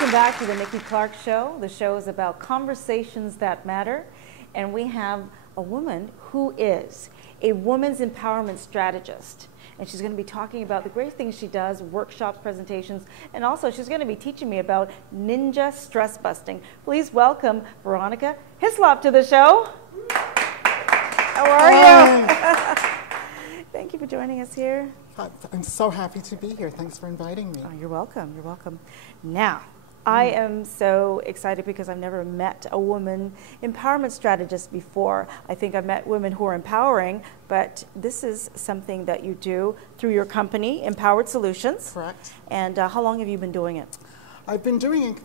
Welcome back to the Nikki Clarke Show. The show is about conversations that matter. And we have a woman who is a women's empowerment strategist. And she's going to be talking about the great things she does, workshops, presentations, and also she's going to be teaching me about ninja stress busting. Please welcome Veronica Hislop to the show. How are you? Thank you for joining us here. I'm so happy to be here. Thanks for inviting me. Oh, you're welcome. You're welcome. Now, I am so excited because I've never met a woman empowerment strategist before. I think I've met women who are empowering, but this is something that you do through your company, Empowered Solutions. Correct. And how long have you been doing it? I've been doing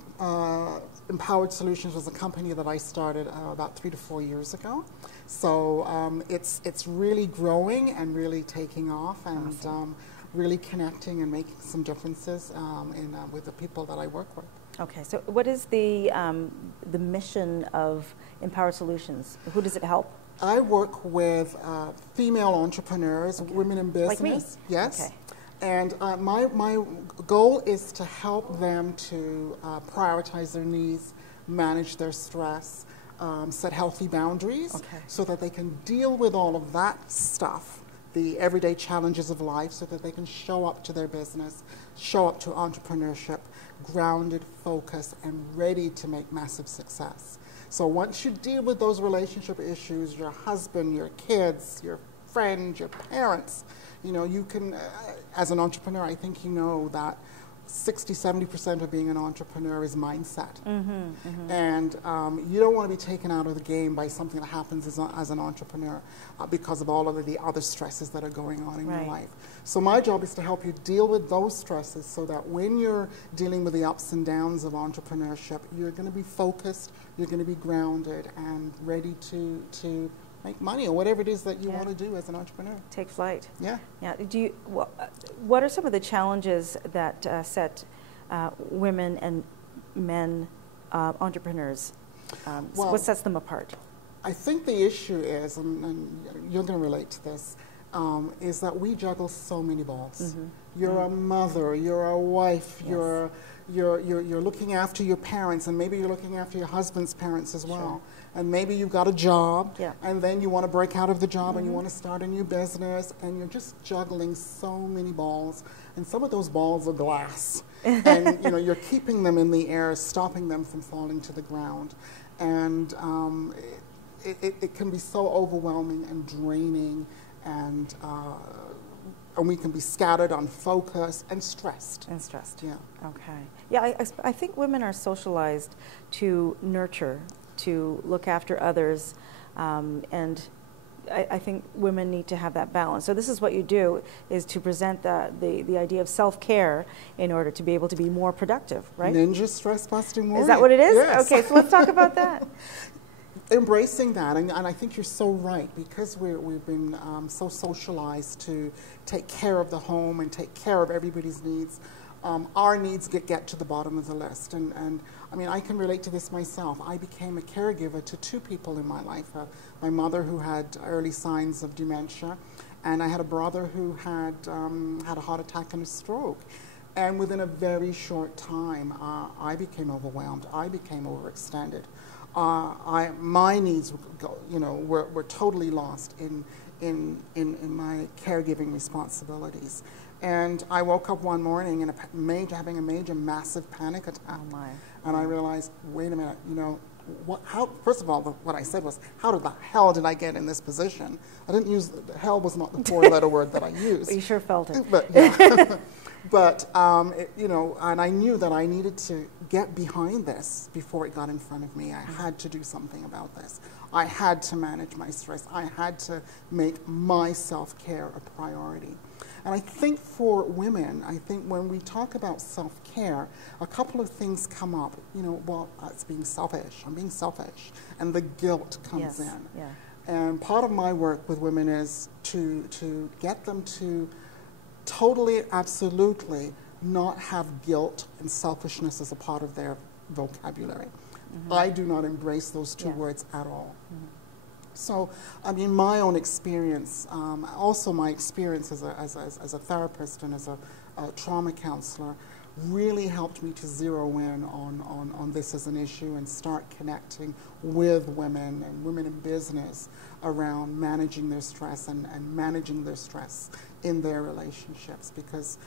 Empowered Solutions was a company that I started about 3 to 4 years ago. So it's really growing and really taking off, and awesome. Really connecting and making some differences with the people that I work with. Okay, so what is the mission of Empowered Solutions? Who does it help? I work with female entrepreneurs, women in business. Like me? Yes. Okay. And my goal is to help them to prioritize their needs, manage their stress, set healthy boundaries, so that they can deal with all of that stuff, the everyday challenges of life, so that they can show up to their business, show up to entrepreneurship, grounded, focused, and ready to make massive success. So once you deal with those relationship issues, your husband, your kids, your friends, your parents, you know, you can, as an entrepreneur, I think you know that 60–70% of being an entrepreneur is mindset. And you don't want to be taken out of the game by something that happens as an entrepreneur because of all of the other stresses that are going on in your life. So my job is to help you deal with those stresses so that when you're dealing with the ups and downs of entrepreneurship, you're going to be focused, you're going to be grounded and ready to make money or whatever it is that you want to do as an entrepreneur. Take flight. Yeah. Yeah. Do you? What are some of the challenges that set women and men entrepreneurs? Well, what sets them apart? I think the issue is, and you're going to relate to this, is that we juggle so many balls. You're a mother, you're a wife, you're looking after your parents, and maybe you're looking after your husband's parents as well. And maybe you've got a job, and then you want to break out of the job and you want to start a new business, and you're just juggling so many balls, and some of those balls are glass. And you know, you're keeping them in the air, stopping them from falling to the ground. And it can be so overwhelming and draining, and we can be scattered, unfocused, and stressed. And stressed. Yeah. Okay. Yeah, I think women are socialized to nurture, to look after others, and I think women need to have that balance. So this is what you do, is to present the idea of self-care in order to be able to be more productive, right? Ninja stress busting morning. Is that what it is? Yes. Okay, so let's talk about that. Embracing that, and I think you're so right, because we've been so socialized to take care of the home and take care of everybody's needs. Our needs get to the bottom of the list, and I mean, I can relate to this myself. I became a caregiver to 2 people in my life. My mother, who had early signs of dementia, and I had a brother who had a heart attack and a stroke. And within a very short time, I became overwhelmed. I became overextended. My needs, were totally lost in my caregiving responsibilities. And I woke up one morning and having a massive panic attack. Oh my. And I realized, wait a minute, you know, first of all, what I said was, how the hell did I get in this position? I didn't use, hell was not the 4-letter word that I used. But you sure felt it. But, yeah. But you know, and I knew that I needed to get behind this before it got in front of me. I had to do something about this. I had to manage my stress. I had to make my self-care a priority. And I think for women, I think when we talk about self-care, a couple of things come up. You know, well, it's being selfish. I'm being selfish. And the guilt comes in. Yeah. And part of my work with women is to get them to totally, absolutely not have guilt and selfishness as a part of their vocabulary. I do not embrace those 2 words at all. So, I mean, my own experience, also my experience as a therapist and as a trauma counselor, really helped me to zero in on this as an issue and start connecting with women and women in business around managing their stress and managing their stress in their relationships. Because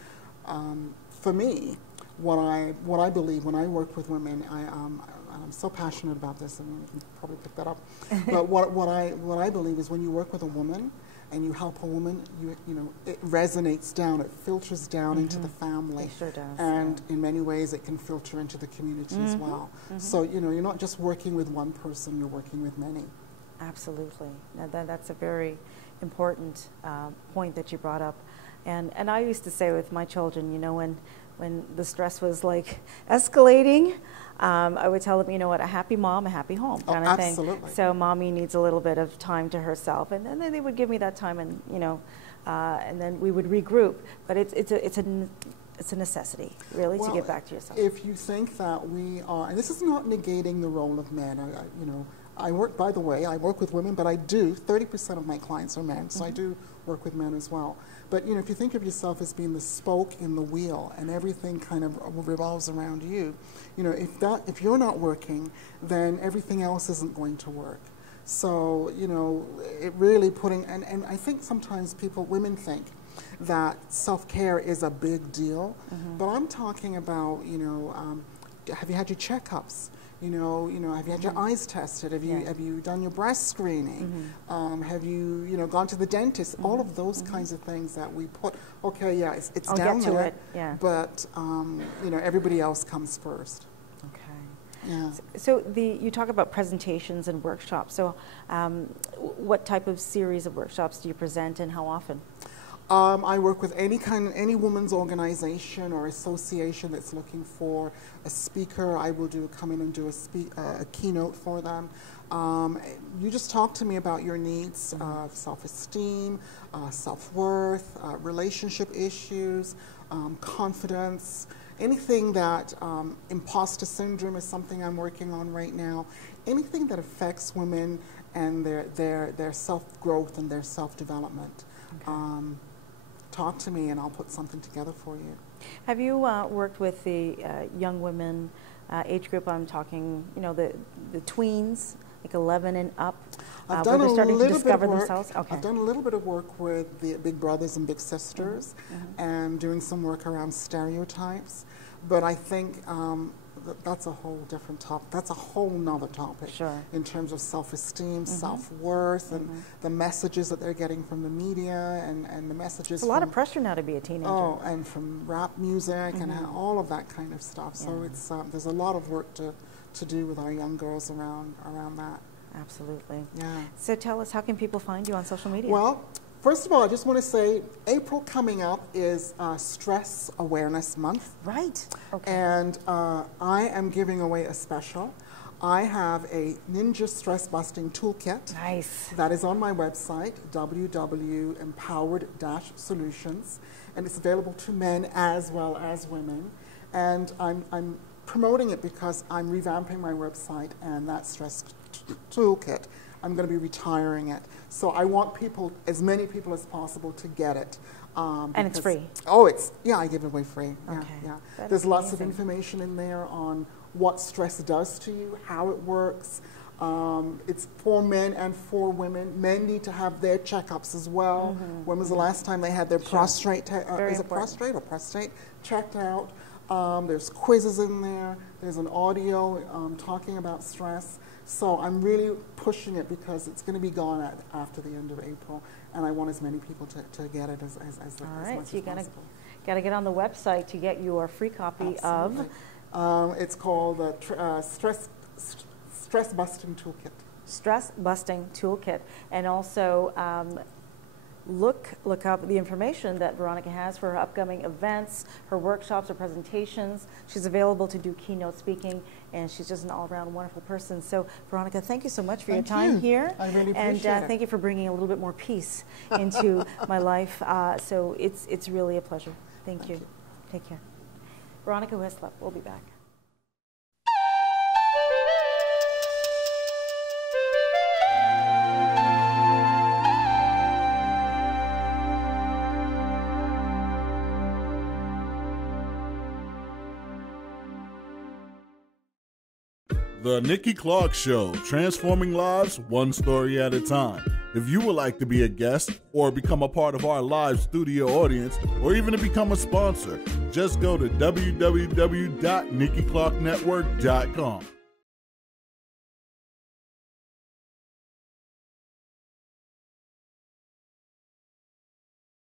for me, what I believe when I work with women, I'm so passionate about this, and you can probably pick that up. But what I believe is when you work with a woman and you help a woman, you know, it resonates down, it filters down into the family. It sure does. And in many ways it can filter into the community as well. So, you know, you're not just working with one person, you're working with many. Absolutely. Now, that's a very important point that you brought up. And I used to say with my children, you know, when the stress was like escalating, I would tell them, you know what, a happy mom, a happy home kind of thing. Absolutely. So mommy needs a little bit of time to herself, and then they would give me that time, and you know, and then we would regroup. But it's a necessity, really, to get back to yourself. If you think that we are, and this is not negating the role of men. You know, I work, by the way, I work with women, but I do 30% of my clients are men, so I do work with men as well. But you know, if you think of yourself as being the spoke in the wheel, and everything kind of revolves around you, you know, if you're not working, then everything else isn't going to work. So you know, it really putting, and I think sometimes women think that self-care is a big deal, but I'm talking about, you know, have you had your checkups? You know, have you had your eyes tested? Have you done your breast screening? Have you, you know, gone to the dentist? All of those kinds of things that we put. Okay, yeah, it's I'll down get to there, it. Yeah. But you know, everybody else comes first. Okay. Yeah. So you talk about presentations and workshops. So what type of series of workshops do you present, and how often? I work with any women's organization or association that's looking for a speaker. I will come in and do a keynote for them. You just talk to me about your needs, self-esteem, self-worth, relationship issues, confidence, anything that, imposter syndrome is something I'm working on right now. Anything that affects women and their self-growth and their self-development. Okay. Talk to me and I'll put something together for you. Have you worked with the young women age group? I'm talking, you know, the tweens, like 11 and up, where they're starting to discover themselves. Okay. I've done a little bit of work with the big brothers and big sisters, and doing some work around stereotypes. But I think that's a whole different topic. That's a whole nother topic. Sure. In terms of self-esteem, self-worth, and the messages that they're getting from the media, and the messages. It's a lot of pressure now to be a teenager. Oh, and from rap music and all of that kind of stuff. So it's there's a lot of work to do with our young girls around that. Absolutely. Yeah. So tell us, how can people find you on social media? Well, first of all, I just want to say April coming up is Stress Awareness Month. Right. Okay. And I am giving away a special. I have a Ninja Stress Busting Toolkit. Nice. That is on my website, www.empowered-solutions. And it's available to men as well as women. And I'm promoting it because I'm revamping my website, and that stress toolkit, I'm going to be retiring it. So I want people, as many people as possible, to get it. And it's free? Oh, I give it away free. Okay. Yeah. There's lots of information in there on what stress does to you, how it works. It's for men and for women. Men need to have their checkups as well. When was the last time they had their prostate checked out? There's quizzes in there. There's an audio talking about stress. So I'm really pushing it because it's going to be gone after the end of April, and I want as many people to get it as much as possible. Got to get on the website to get your free copy. Absolutely. of. It's called the Stress Busting Toolkit. Stress Busting Toolkit, and also look up the information that Veronica has for her upcoming events, her workshops, her presentations. She's available to do keynote speaking, and she's just an all-around wonderful person. So, Veronica, thank you so much for your time here. I really appreciate it. And thank you for bringing a little bit more peace into my life. So it's really a pleasure. Thank you. Take care. Veronica Hislop, we'll be back. The Nikki Clarke Show, transforming lives one story at a time. If you would like to be a guest or become a part of our live studio audience, or even to become a sponsor, just go to www.NikkiClarkeNetwork.com.